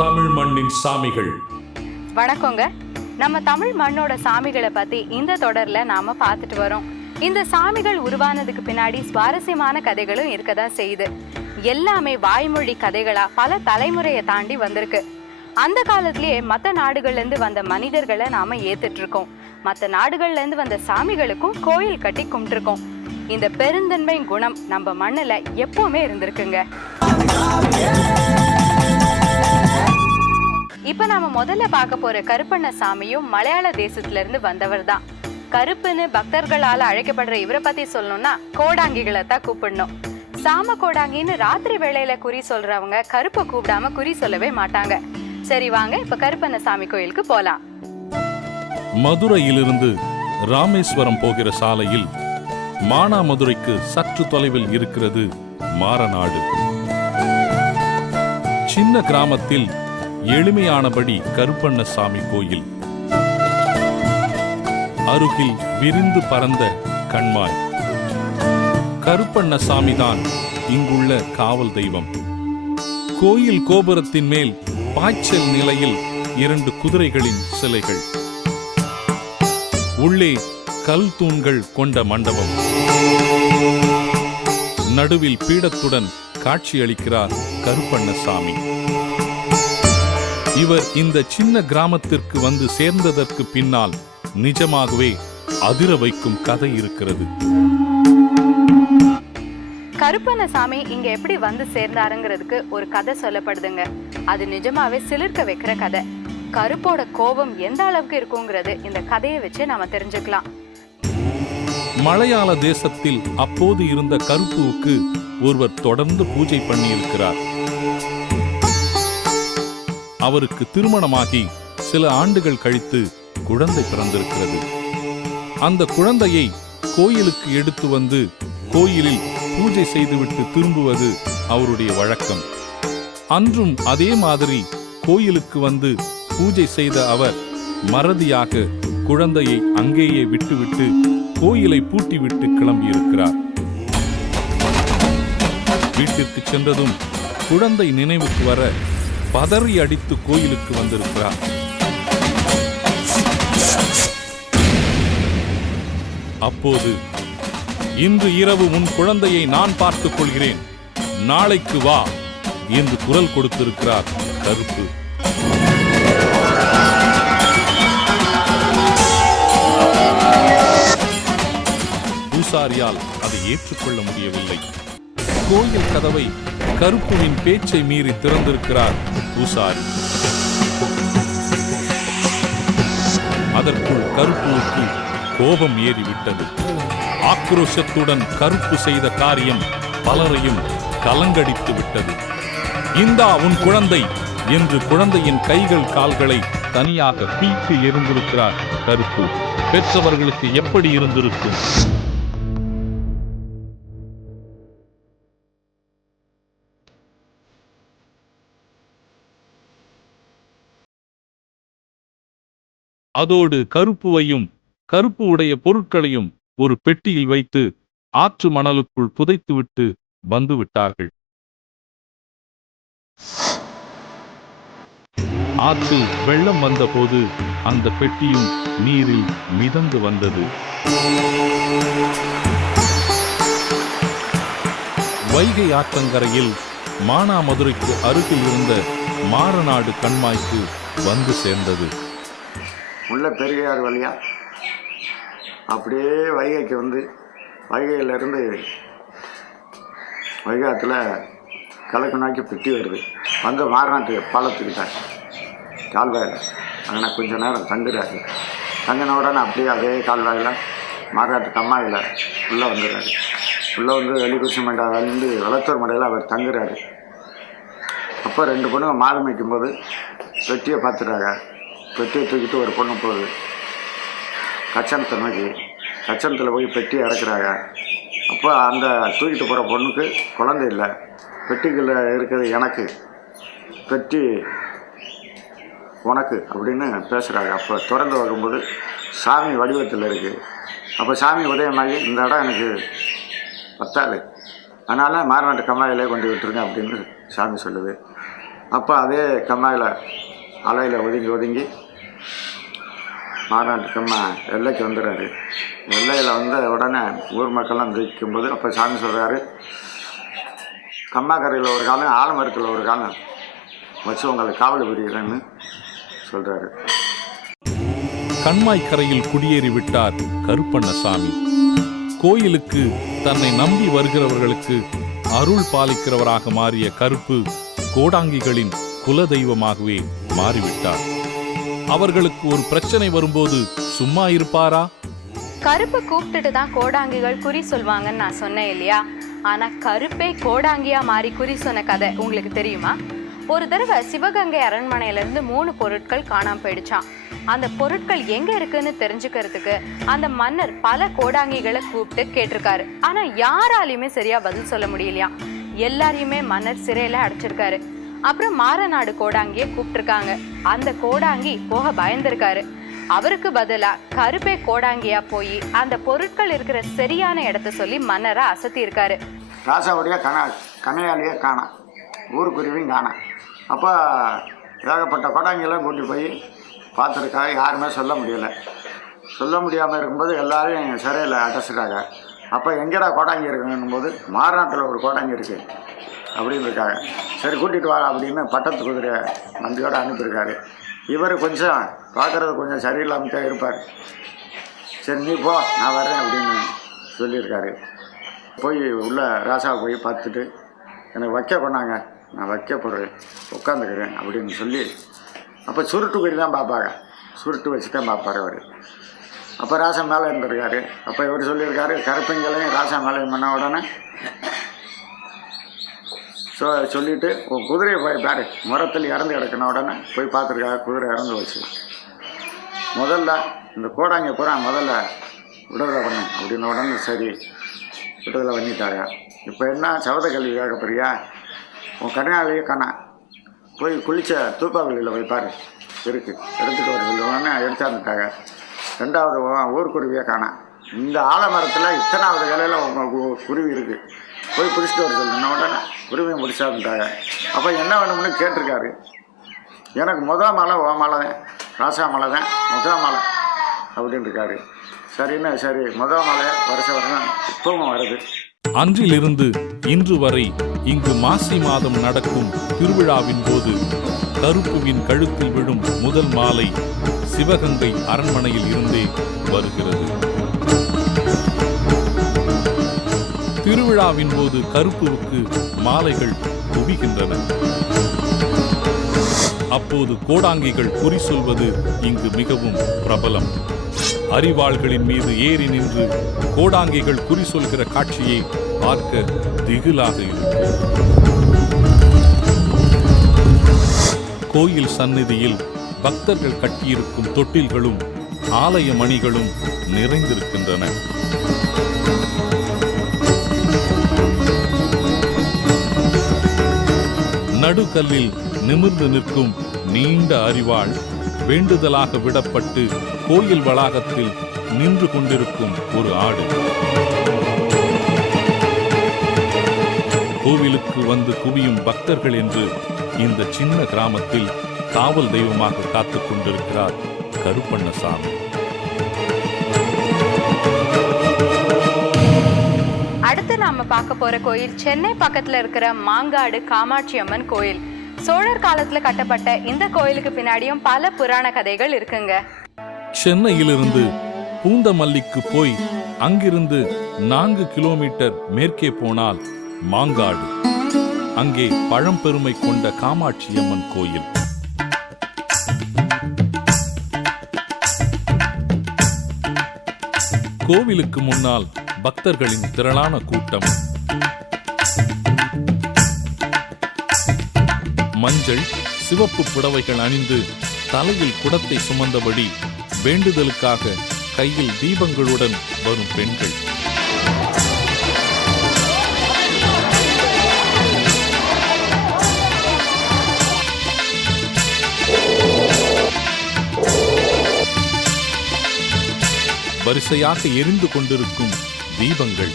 தமிழ் மண்ணின் சாமிகள். வணக்கங்க. நம்ம தமிழ் மண்ணோட சாமிகளை பத்தி இந்த தொடர்ல நாம பார்த்துட்டு வரோம். இந்த சாமிகள் உருவானதுக்கு பின்னாடி சுவாரஸ்யமான கதைகளும் இருக்கதான் செய்யுது. எல்லாமே வாய்மொழி கதைகளா பல தலைமுறையை தாண்டி வந்திருக்கு. அந்த காலத்திலேயே மற்ற நாடுகள்ல இருந்து வந்த மனிதர்களை நாம ஏத்துட்டு இருக்கோம். மற்ற நாடுகள்ல இருந்து வந்த சாமிகளுக்கும் கோயில் கட்டி கும்பிட்டுருக்கோம். இந்த பெருந்தன்மை குணம் நம்ம மண்ணுல எப்பவுமே இருந்திருக்குங்க. இப்ப நாம முதல்ல பார்க்க போற கருப்பண்ண சாமியும் மலையாள தேசத்துல இருந்து வந்தவர் தான். கருப்புன்னு பக்தர்களால அழைக்கப்படுற இவரை பத்தி சொல்லணும்னா கோடாங்கிகளை தான் கூப்பிடணும். சாம கோடாங்கின்னு ராத்திரி வேளையில குறி சொல்றவங்க கருப்பை கூப்பிடாம குறி சொல்லவே மாட்டாங்க. சரி வாங்க இப்ப கருப்பண்ண சாமி கோயிலுக்கு போலாம். மதுரையிலிருந்து ராமேஸ்வரம் போகிற சாலையில் மானாமதுரைக்கு சற்று தொலைவில் இருக்கிறது மாரநாடு. சின்ன கிராமத்தில் எளிமையானபடி கருப்பண்ணசாமி கோயில். அருகில் விரிந்து பறந்த கண்மாய். கருப்பண்ணசாமிதான் இங்குள்ள காவல் தெய்வம். கோயில் கோபுரத்தின் மேல் பாய்ச்சல் நிலையில் 2 குதிரைகளின் சிலைகள். உள்ளே கல் தூண்கள் கொண்ட மண்டபம். நடுவில் பீடத்துடன் காட்சியளிக்கிறார் கருப்பண்ணசாமி. இவர் இந்த சின்ன கிராமத்திற்கு வந்து சேர்ந்ததற்கு பின்னால் நிஜமாகவே அதிர வைக்கும் கதை இருக்கிறது. கருப்பண்ணசாமி இங்க எப்படி வந்து சேர்ந்தாருங்கிறதுக்கு ஒரு கதை சொல்லப்படுதுங்க. அது நிஜமாவே சிலிர்க்க வைக்கிற கதை. கருப்போட கோபம் எந்த அளவுக்கு இருக்குங்கிறது இந்த கதையை வச்சு நாம தெரிஞ்சுக்கலாம். மலையாள தேசத்தில் அப்போது இருந்த கருப்புவுக்கு ஒருவர் தொடர்ந்து பூஜை பண்ணி இருக்கிறார். அவருக்கு திருமணமாகி சில ஆண்டுகள் கழித்து குழந்தை பிறந்திருக்கிறது. அந்த குழந்தையை கோயிலுக்கு எடுத்து வந்து கோயிலில் பூஜை செய்துவிட்டு திரும்புவது அவருடைய வழக்கம். அன்றும் அதே மாதிரி கோயிலுக்கு வந்து பூஜை செய்த அவர் மறதியாக குழந்தையை அங்கேயே விட்டுவிட்டு கோயிலை பூட்டிவிட்டு கிளம்பியிருக்கிறார். வீட்டிற்கு சென்றதும் குழந்தை நினைவுக்கு வர பதறி அடித்து கோயிலுக்கு வந்திருக்கிறார். அப்போது இன்று இரவு உன் குழந்தையை நான் பார்த்துக் கொள்கிறேன், நாளைக்கு வா என்று குரல் கொடுத்திருக்கிறார் கருப்பு. பூசாரியால் அதை ஏற்றுக்கொள்ள முடியவில்லை. கோயில் கதவை கருப்புவின் பேச்சை மீறி திறந்திருக்கிறார் பூசாரி. அதற்குள் கருப்புவுக்கு கோபம் ஏறிவிட்டது. ஆக்ரோஷத்துடன் கருப்பு செய்த காரியம் பலரையும் கலங்கடித்து விட்டது. இந்தா உன் குழந்தை என்று குழந்தையின் கைகள் கால்களை தனியாக பீக்கு எறிந்திருக்கிறார் கருப்பு. பெற்றவர்களுக்கு எப்படி இருந்திருக்கும்? அதோடு கருப்புவையும் கருப்பு உடைய பொருட்களையும் ஒரு பெட்டியில் வைத்து ஆற்று மணலுக்குள் புதைத்துவிட்டு வந்துவிட்டார்கள். ஆற்றில் வெள்ளம் வந்தபோது அந்த பெட்டியும் நீரில் மிதந்து வந்தது. வைகை ஆற்றங்கரையில் மானாமதுரைக்கு அருகில் இருந்த மாரநாடு கண்மாய்க்கு வந்து சேர்ந்தது. உள்ள பெரியார் வழியா அப்படியே வைகைக்கு வந்து வைகையிலேருந்து வைகாத்தில் கிழக்கு நோக்கி பெட்டி வருது. வந்து மாரநாட்டு பாலத்துக்கிட்ட கால்வாயில் அங்கே கொஞ்சம் நேரம் தங்குறாரு. தங்கின உடனே அப்படியே அதே கால்வாயில் மாரநாட்டு கம்மாயில் உள்ளே வந்துடுறாரு. உள்ளே வந்து வெளிக்குறிச்சி மண்டாவிலேருந்து வளத்தூர் மடையில் அவர் தங்குறாரு. அப்போ 2 பொண்ணுங்க மாடு மேய்க்கும்போது பெட்டியை பார்த்துட்டாங்க. பெட்டியை தூக்கிட்டு ஒரு பொண்ணு போகுது கச்சனத்தை நோக்கி. கச்சனத்தில் போய் பெட்டியை இறக்குறாங்க. அப்போ அந்த தூக்கிட்டு போகிற பொண்ணுக்கு குழந்தை இல்லை, பெட்டிக்குள்ளே இருக்கிறது எனக்கு, பெட்டி உனக்கு அப்படின்னு பேசுகிறாங்க. அப்போ திறந்து வைக்கும்போது சாமி வடிவத்தில் இருக்குது. அப்போ சாமி உதயமாகி இந்த இடம் எனக்கு பத்தாது, அதனால் மாரநாட்டு கம்மாயிலே கொண்டு விட்டுருங்க அப்படின்னு சாமி சொல்லுது. அப்போ அதே கம்மாயில் அலையில் ஒதுங்கி மாறாட்டு கம்மா எல்லைக்கு வந்துடுறாரு. எல்லையில் வந்த உடனே ஊர் மக்கள்லாம் ஜெயிக்கும்போது அப்போ சாமி சொல்கிறாரு, கம்மாக்கரையில் ஒரு காலம் ஆலமரத்தில் ஒரு காலம் வச்சு உங்களுக்கு காவல் புரியுறேன்னு சொல்கிறாரு. கண்மாய் கரையில் குடியேறி விட்டார் கருப்பண்ணசாமி. கோயிலுக்கு தன்னை நம்பி வருகிறவர்களுக்கு அருள் பாலிக்கிறவராக மாறிய கருப்பு கோடாங்கிகளின் குலதெய்வமாகவே மாறிவிட்டார். அவர்களுக்கு ஒரு பிரச்சனை வரும்போது சும்மா இருப்பாரா? கருப்பை கூப்பிட்டுட்டு தான் கோடாங்கிகள் குறி சொல்வாங்கன்னு நான் சொன்னேன் இல்லையா? ஆனா கருப்பே கோடாங்கியா மாறி குறி சொன்ன கதை உங்களுக்கு தெரியுமா? ஒரு தடவை சிவகங்கை அரண்மனையிலிருந்து 3 பொருட்கள் காணாம போயிடுச்சான். அந்த பொருட்கள் எங்க இருக்குன்னு தெரிஞ்சுக்கிறதுக்கு அந்த மன்னர் பல கோடாங்கிகளை கூப்பிட்டு கேட்டிருக்காரு. ஆனா யாராலையுமே சரியா பதில் சொல்ல முடியலையா. எல்லாரையுமே மன்னர் சிறையில அடைச்சிருக்காரு. அப்புறம் மாரநாடு கோடாங்கியை கூப்பிட்டுருக்காங்க. அந்த கோடாங்கி போக பயந்திருக்காரு. அவருக்கு பதிலா கருப்பே கோடாங்கியா போய் அந்த பொருட்கள் இருக்கிற சரியான இடத்த சொல்லி மன்னரை அசத்தி இருக்காரு. ராசாவுடைய கனையாலேயே காணாம், ஊருக்குருவியும் காணாம். அப்போ ஏகப்பட்ட கோடாங்கியெல்லாம் கூட்டி போய் பார்த்துருக்காங்க. யாருமே சொல்ல முடியலை. சொல்ல முடியாமல் இருக்கும்போது எல்லாரையும் சிறையில் அடைச்சிட்டாங்க. அப்போ எங்கேடா கோடாங்கி இருக்குங்கும் போது மாரநாட்டில் ஒரு கோடாங்கி இருக்குது அப்படின்னு இருக்காங்க. சரி கூட்டிகிட்டு வா அப்படின்னு பட்டத்து குதிரை வண்டியோடு அனுப்பியிருக்காரு. இவர் கொஞ்சம் பார்க்குறது கொஞ்சம் சரியில்லாமல் தான் இருப்பார். சரி நீ போ, நான் வர்றேன் அப்படின்னு சொல்லியிருக்காரு. போய் உள்ள ராசாவை போய் பார்த்துட்டு எனக்கு வைக்க கொண்டாங்க, நான் வைக்க போகிறேன், உட்காந்துக்கிறேன் அப்படின்னு சொல்லி, அப்போ சுருட்டு குறி தான் பார்ப்பாங்க. சுருட்டு வச்சு தான் பார்ப்பார் அவர். அப்போ ராசா மேலே இருந்திருக்காரு. அப்போ இவர் சொல்லியிருக்காரு, கருப்பங்களையும் ராசா மேலே பண்ண உடனே சொல்லிவிட்டு உன் குதிரையை போய் பாரு, மரத்தில் இறந்து கிடக்கின உடனே போய் பார்த்துருக்காரு. குதிரை இறந்து வச்சு முதல்ல இந்த கோடாங்க பூரா முதல்ல விடுதலை பண்ண அப்படின்ன உடனே சரி விடுதலை பண்ணிட்டாங்க. இப்போ என்ன சவத கல்வி கேட்க போறியா? உன் கருணாலேயே காணா, போய் குளிச்ச தூப்பாவளியில் போய் பாரு இருக்குது, எடுத்துகிட்டு வர சொல்லுவான்னு எடுத்தாந்துட்டாங்க. 2வது ஊர்க்குருவியை காணா, இந்த ஆலமரத்தில் இத்தனாவது வேலையில் உங்கள் குருவி இருக்குது, போய் பிடிச்சிட்டு வர சொல்லுன உடனே குருவியை முடிச்சாந்துட்டாங்க. அப்போ என்ன வேணும்னு கேட்டிருக்காரு. எனக்கு முதல் மலை ஓ மலை தான், ராசா மலை தான் முதல் மலை அப்படின்னு இருக்காரு. சரின்னு சரி முதல் மலை வருஷம் இப்பவும் வருது. அன்றிலிருந்து இன்று வரை இங்கு மாசி மாதம் நடக்கும் திருவிழாவின் போது கருப்புவின் கழுத்தில் விழும் முதல் மாலை சிவகங்கை அரண்மனையில் இருந்தே வருகிறது. திருவிழாவின் போது கருப்புவுக்கு மாலைகள் குவிகின்றன. அப்போது கோடாங்கிகள் குறி சொல்வது இங்கு மிகவும் பிரபலம். அரிவாள்களின் மீது ஏறி நின்று கோடாங்கிகள் குறி சொல்கிற காட்சியை பார்க்க திகிலாக இருக்கும். கோயில் சந்நிதியில் பக்தர்கள் கட்டியிருக்கும் தொட்டில்களும் ஆலய மணிகளும் நிறைந்திருக்கின்றன. நடுக்கல்லில் நிமிர்ந்து நிற்கும் நீண்ட அரிவாள் வேண்டுதலாக விடப்பட்டு கோயில் வளாகத்தில் நின்று கொண்டிருக்கும் ஒரு ஆடு. கோவிலுக்கு வந்து குவியும் பக்தர்கள் என்று இந்த சின்ன கிராமத்தில் காவல் தெய்வமாக காத்துக் கொண்டிருக்கிறார் கருப்பண்ணசாமி. அடுத்து நாம பார்க்க போற கோயில் சென்னை பக்கத்துல இருக்கிற மாங்காடு காமாட்சி அம்மன் கோயில். சோழர் காலத்துல கட்டப்பட்ட இந்த கோயிலுக்கு பின்னாடியும் பல புராண கதைகள் இருக்குங்க. சென்னையிலிருந்து பூந்தமல்லிக்கு போய் அங்கிருந்து 4 கிலோமீட்டர் மேற்கே போனால் மாங்காடு. அங்கே பழம்பெருமை கொண்ட காமாட்சி அம்மன் கோயில். கோவிலுக்கு முன்னால் பக்தர்களின் திரளான கூட்டம். மஞ்சள் சிவப்பு புடவைகள் அணிந்து தலையில் குடத்தை சுமந்தபடி வேண்டுதலுக்காக கையில் தீபங்களுடன் வரும் பெண்கள். வரிசையாக எரிந்து கொண்டிருக்கும் தீபங்கள்.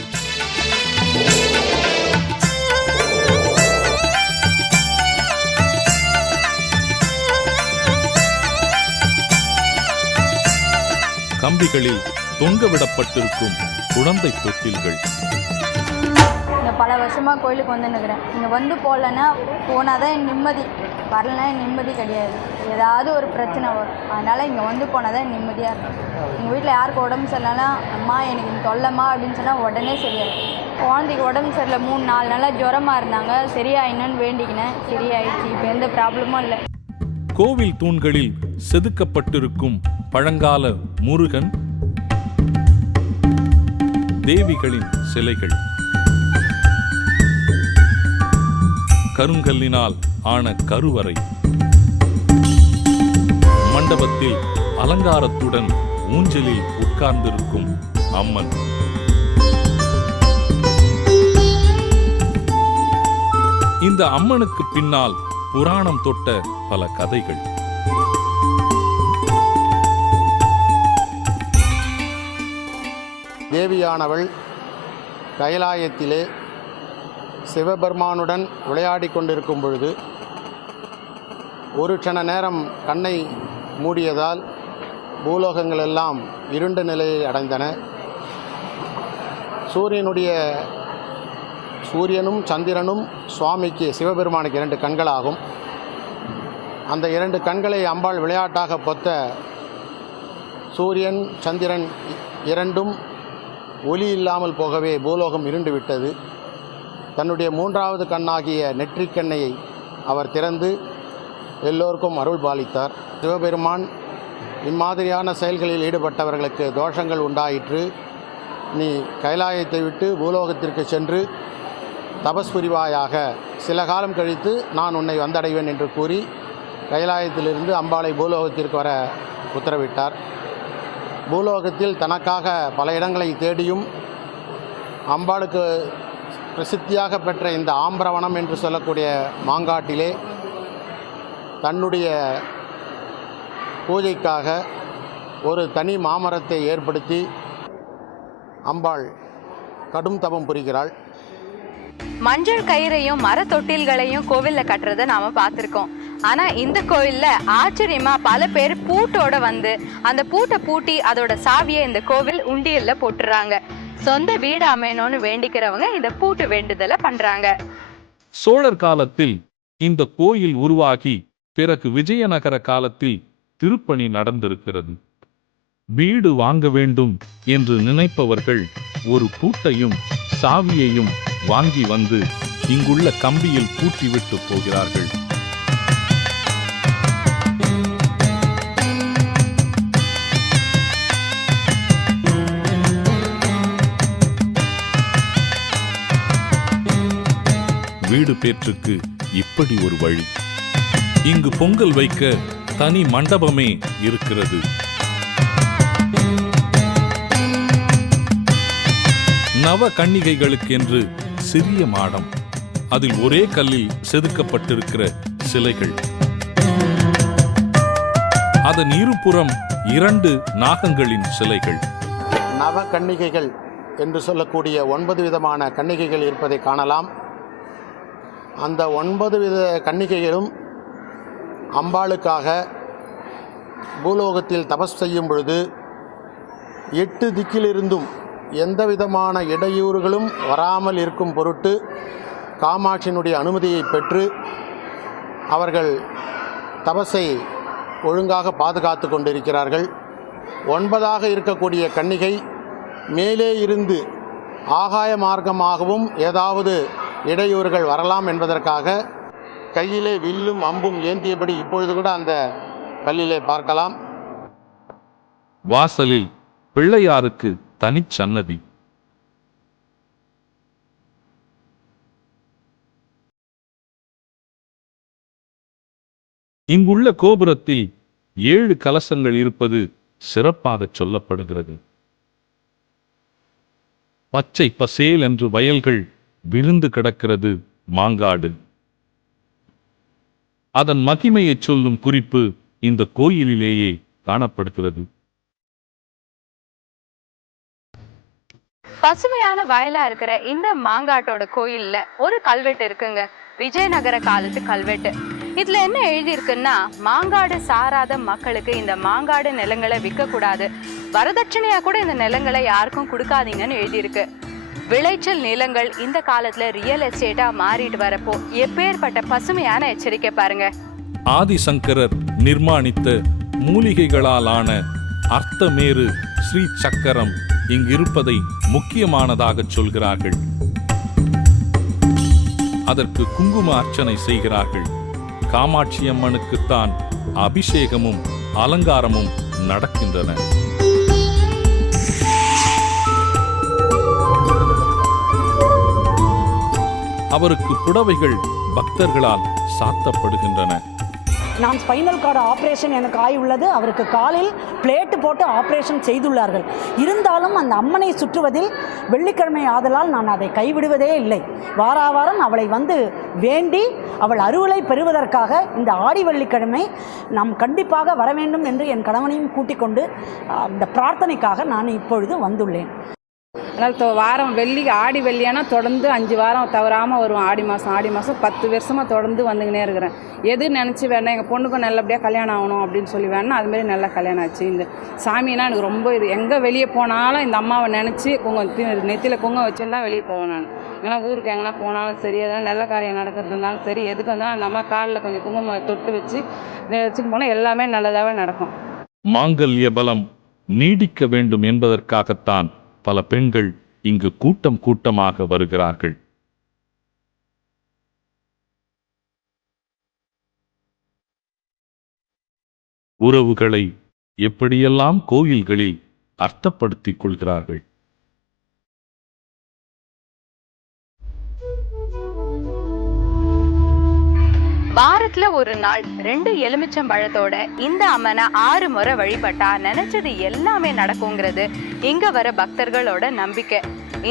கம்பிகளில் தொங்கவிடப்பட்டிருக்கும் குழந்தை தொட்டில்கள். பல வருஷமாக கோயிலுக்கு வந்துன்னுக்கிறேன். இங்கே வந்து போகலன்னா போனால் தான் என் நிம்மதி, வரலன்னா என் நிம்மதி கிடையாது. ஏதாவது ஒரு பிரச்சனை வரும். அதனால் இங்கே வந்து போனால் தான் நிம்மதியாக இருக்கும். எங்கள் வீட்டில் யாருக்கு உடம்பு சரியில்லைனா, அம்மா எனக்கு இந்த தொல்லைம்மா அப்படின்னு சொன்னால் உடனே சரியாயிடும். குழந்தைக்கு உடம்பு சரியில்லை, 3-4 நாளாக ஜுரமாக இருந்தாங்க. சரியாயினன்னு வேண்டிக்கினேன், சரியாயிடுச்சு. இப்போ எந்த ப்ராப்ளமும் இல்லை. கோவில் தூண்களில் செதுக்கப்பட்டிருக்கும் பழங்கால முருகன், தேவிகளின் சிலைகள், கருங்கல்லினால் ஆன கருவறை, மண்டபத்தில் அலங்காரத்துடன் ஊஞ்சலில் உட்கார்ந்திருக்கும் அம்மன், இந்த அம்மனுக்கு பின்னால் புராணம் தொட்ட பல கதைகள். தேவியானவள் கைலாயத்திலே சிவபெருமானுடன் விளையாடி கொண்டிருக்கும் பொழுது ஒரு க்ஷண நேரம் கண்ணை மூடியதால் பூலோகங்கள் எல்லாம் இருண்ட நிலையை அடைந்தன. சூரியனும் சந்திரனும் சுவாமிக்கு, சிவபெருமானுக்கு 2 கண்களாகும். அந்த 2 கண்களை அம்பாள் விளையாட்டாக பொத்த சூரியன் சந்திரன் இரண்டும் ஒளி இல்லாமல் போகவே பூலோகம் இருண்டு விட்டது. தன்னுடைய 3வது கண்ணாகிய நெற்றிக்கண்ணை அவர் திறந்து எல்லோருக்கும் அருள் பாலித்தார். சிவபெருமான் இம்மாதிரியான செயல்களில் ஈடுபட்டவர்களுக்கு தோஷங்கள் உண்டாயிற்று, நீ கைலாயத்தை விட்டு பூலோகத்திற்கு சென்று தபஸ் புரிவாயாக, சில காலம் கழித்து நான் உன்னை வந்தடைவேன் என்று கூறி கைலாயத்திலிருந்து அம்பாளை பூலோகத்திற்கு வர உத்தரவிட்டார். பூலோகத்தில் தனக்காக பல இடங்களை தேடியும் அம்பாளுக்கு பிரசித்தியாக பெற்ற இந்த ஆம்பரவனம் என்று சொல்லக்கூடிய மாங்காட்டிலே தன்னுடைய பூஜைக்காக ஒரு தனி மாமரத்தை ஏற்படுத்தி அம்பாள் கடும் தவம் புரிகிறாள். மஞ்சள் கயிறையும் மர தொட்டில்களையும் கோவில்ல கட்டுறதை நாம பார்த்திருக்கோம். ஆனா இந்த கோயில்ல ஆச்சரியமா பல பேர் பூட்டோட வந்து அந்த பூட்டை பூட்டி அதோட சாவியை இந்த கோவில் உண்டியல்ல போட்டுறாங்க. சொந்த வீடு அமையணும்னு வேண்டிக்கிறவங்க இந்த பூட்டு வேண்டுதலை பண்றாங்க. சோழர் காலத்தில் இந்த கோயில் உருவாகி பிறகு விஜயநகர காலத்தில் திருப்பணி நடந்திருக்கிறது. வீடு வாங்க வேண்டும் என்று நினைப்பவர்கள் ஒரு பூட்டையும் சாவியையும் வாங்கி வந்து இங்குள்ள கம்பியில் பூட்டிவிட்டு போகிறார்கள். வீடு பேற்றுக்கு இப்படி ஒரு வழி. இங்கு பொங்கல் வைக்க தனி மண்டபமே இருக்கிறது. நவ கன்னிகைகளுக்கென்று சிறிய மாடம், அதில் ஒரே கல்லில் செதுக்கப்பட்டிருக்கிற சிலைகள், அதன் இருபுறம் 2 நாகங்களின் சிலைகள். நவ கன்னிகைகள் என்று சொல்லக்கூடிய 9 விதமான கன்னிகைகள் இருப்பதை காணலாம். அந்த 9 வித கன்னிகைகளும் அம்பாளுக்காக பூலோகத்தில் தபஸ் செய்யும் பொழுது 8 திக்கிலிருந்தும் எந்த விதமான இடையூறுகளும் வராமல் இருக்கும் பொருட்டு காமாட்சியினுடைய அனுமதியை பெற்று அவர்கள் தபஸை ஒழுங்காக பாதுகாத்து கொண்டிருக்கிறார்கள். 9ஆக இருக்கக்கூடிய கன்னிகை மேலே இருந்து ஆகாய மார்க்கமாகவும் ஏதாவது இடையூறுகள் வரலாம் என்பதற்காக கையிலே வில்லும் அம்பும் ஏந்தியபடி இப்பொழுது கூட அந்த கல்லிலே பார்க்கலாம். வாசலில் பிள்ளையாருக்கு தனிச்சன்னதி. இங்குள்ள கோபுரத்தில் 7 கலசங்கள் இருப்பது சிறப்பாக சொல்லப்படுகிறது. பச்சை பசேல் என்று வயல்கள் விழுந்து கிடக்கிறது மாங்காடு. அதன் மகிமையை சொல்லும் குறிப்பு இந்த கோயிலிலேயே காணப்படுகிறது. பசுமையான வயலா இருக்கிற இந்த மாங்காட்டோட கோயில்ல ஒரு கல்வெட்டு இருக்குங்க. விஜயநகர காலத்து கல்வெட்டு. இதுல என்ன எழுதி இருக்குன்னா, மாங்காடு சாராத மக்களுக்கு இந்த மாங்காடு நிலங்களை விற்க கூடாது, வரதட்சணையா கூட இந்த நிலங்களை யாருக்கும் கொடுக்காதீங்கன்னு எழுதியிருக்கு. விளைச்சல் நிலங்கள் இந்த காலத்துல ரியல் எஸ்டேட்டா மாறிட்டு வரப்போ எப்பேற்பட்ட பசுமையான எச்சரிக்கை பாருங்க. ஆதிசங்கரர் நிர்மாணித்த மூலிகைகளாலான அர்த்தமேரு ஸ்ரீ சக்கரம் இங்கிருப்பதை முக்கியமானதாக சொல்கிறார்கள். அதற்கு குங்கும அர்ச்சனை செய்கிறார்கள். காமாட்சி அம்மனுக்குத்தான் அபிஷேகமும் அலங்காரமும் நடக்கின்றன. அவருக்கு புடவைகள் பக்தர்களால் சாத்தப்படுகின்றன. நான் ஸ்பைனல் கார்டு ஆப்ரேஷன் எனக்கு ஆயுள்ளது. அவருக்கு காலில் பிளேட்டு போட்டு ஆப்ரேஷன் செய்துள்ளார்கள். இருந்தாலும் அந்த அம்மனை சுற்றுவதில் வெள்ளிக்கிழமை ஆதலால் நான் அதை கைவிடுவதே இல்லை. வாராவாரம் அவளை வந்து வேண்டி அவள் அருளை பெறுவதற்காக இந்த ஆடி வெள்ளிக்கிழமை நாம் கண்டிப்பாக வர வேண்டும் என்று என் கணவனையும் கூட்டிக் கொண்டு அந்த பிரார்த்தனைக்காக நான் இப்பொழுது வந்துள்ளேன். அதனால் வாரம் ஆடி வெள்ளியானா தொடர்ந்து 5 வாரம் தவறாமல் வருவோம். ஆடி மாதம் 10 வருஷமாக தொடர்ந்து வந்துக்கினே இருக்கிறேன். எது நினச்சி வேணா எங்கள் பொண்ணுக்கும் நல்லபடியாக கல்யாணம் ஆகணும் அப்படின்னு சொல்லி வேணா அதுமாரி நல்லா கல்யாணம் ஆச்சு. இந்த சாமினா எனக்கு ரொம்ப இது. எங்கே வெளியே போனாலும் இந்த அம்மாவை நினச்சி நெத்தியில் குங்கம் வச்சுருந்தா வெளியே போவேன். நான் ஏன்னா ஊருக்கு எங்கன்னா போனாலும் சரி, எதாவது நல்ல காரியம் நடக்கிறது இருந்தாலும் சரி, எதுக்கு வந்தாலும் அந்த அம்மா காலில் கொஞ்சம் குங்குமம் தொட்டு வச்சுட்டு போனால் எல்லாமே நல்லதாகவே நடக்கும். மாங்கல்ய பலம் நீடிக்க வேண்டும் என்பதற்காகத்தான் பல பெண்கள் இங்கு கூட்டம் கூட்டமாக வருகிறார்கள். உறவுகளை எப்படியெல்லாம் கோயில்களில் அர்த்தப்படுத்திக் கொள்கிறார்கள். வாரத்துல ஒரு நாள் 2 எலுமிச்சம்பழத்தோட இந்த அம்மனை 6 முறை வழிபட்டா நினைச்சது எல்லாமே நடக்குங்கிறது இங்க வர பக்தர்களோட நம்பிக்கை.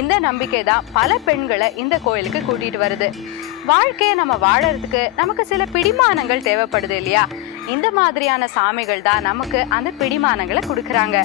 இந்த நம்பிக்கை தான் பல பெண்களை இந்த கோயிலுக்கு கூட்டிட்டு வருது. வாழ்க்கையை நம்ம வாழறதுக்கு நமக்கு சில பிடிமானங்கள் தேவைப்படுது இல்லையா? இந்த மாதிரியான சாமிகள் தான் நமக்கு அந்த பிடிமானங்களை கொடுக்கறாங்க.